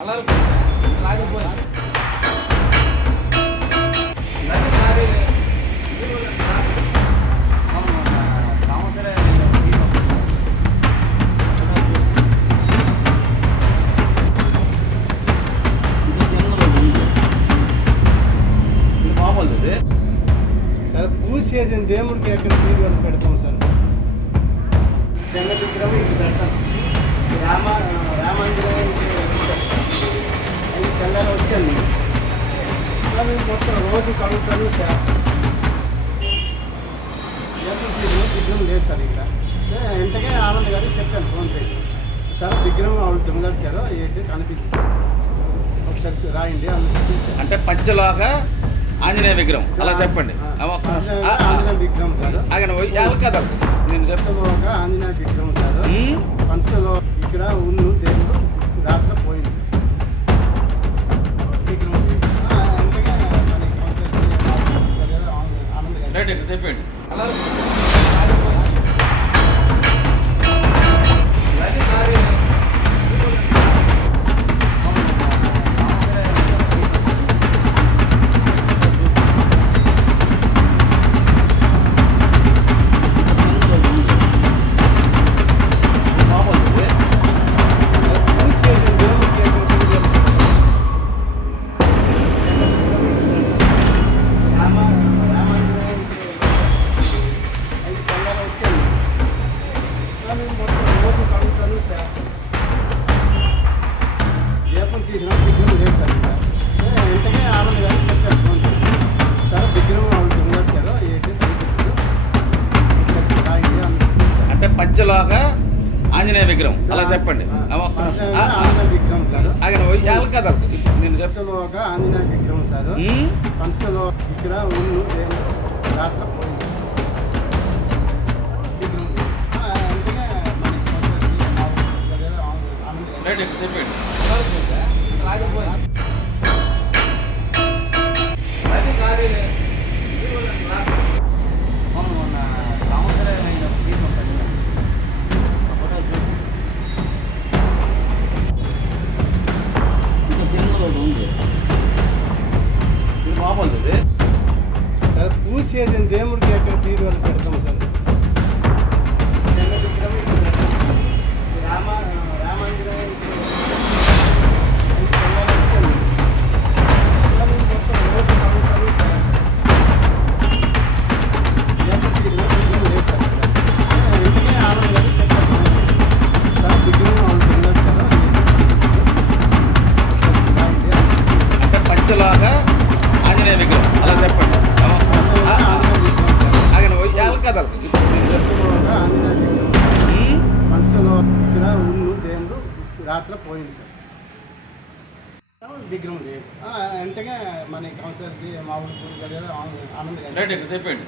Sir పూసేది దేవుడికి ఎక్కడ తీరు పెడతాం సార్. శంగ విగ్రహం ఇది పెడతాం. రామాంజనేయ అది తెల్లారి వచ్చాను. మేము మొత్తం రోజు కలుగుతాను సార్. విగ్రహం లేదు సార్ ఇక్కడ. ఎంతగా ఆనంద్ గారికి చెప్పాను ఫోన్ చేసి, సార్ విగ్రహం వాళ్ళు దొంగలిచారో ఏంటి కనిపించింది, ఒకసారి రాయండి అంటే పంచలోగా ఆంజనేయ విగ్రహం అలా చెప్పండి. ఆంజనేయ విగ్రహం సార్. కదా నేను పంచలోగా ఆంజనేయ విగ్రహం సార్. పంచలో ఇక్కడ ఉన్ను దేవుడు రాత్రి పోయింది విగ్రహం. ఎంతగా మనకి చెప్పండి. రోజు కలుగుతాను సార్. దీపం తీసిన విగ్రహం లేదు సార్ ఇక్కడ. ఎంతగా ఆనంద్ గారికి చెప్పాను ఫోన్ చేసి, సార్ విగ్రహం వాళ్ళు దొంగలిచారో ఏంటి కనిపించదు, అంటే పంచలోగా ఆంజనేయ విగ్రహం అలా చెప్పండి. ఆంజనేయ విగ్రహం సార్. కదా నేను పంచలోగా ఆంజనేయ విగ్రహం సార్. పంచలో ఇక్కడ ఉన్ను దేవుడు రాత్రి పోయింది విగ్రహం. చెప్పండి. సార్ పూసేది దేవుడికి ఎక్కడ తీరు పెడతాం సార్. శంగ విగ్రహం ఇది పెడతాం. రామాంజనేయ అది తెల్లారి వచ్చాను. మేము మొత్తం రోజు కలుగుతాను సార్. దీపం తీసిన విగ్రహం లేదు సార్ ఇక్కడ. ఎంతగా ఆనంద్ గారికి చెప్పాను, సార్ విగ్రహం వాళ్ళు దొంగలిచారో అంటే పంచలోగా ఆంజనేయ విగ్రహం అలా చెప్పండి. కదా ఆంజనేయ విగ్రహం పంచలో ఇక్కడ ఉన్ను దేవుడు రాత్రి పోయింది సార్. విగ్రహం లేదు. ఎంతగా మన కౌన్సిలర్కి మా ఊరికి ఆనంద్ గారు చెప్పండి.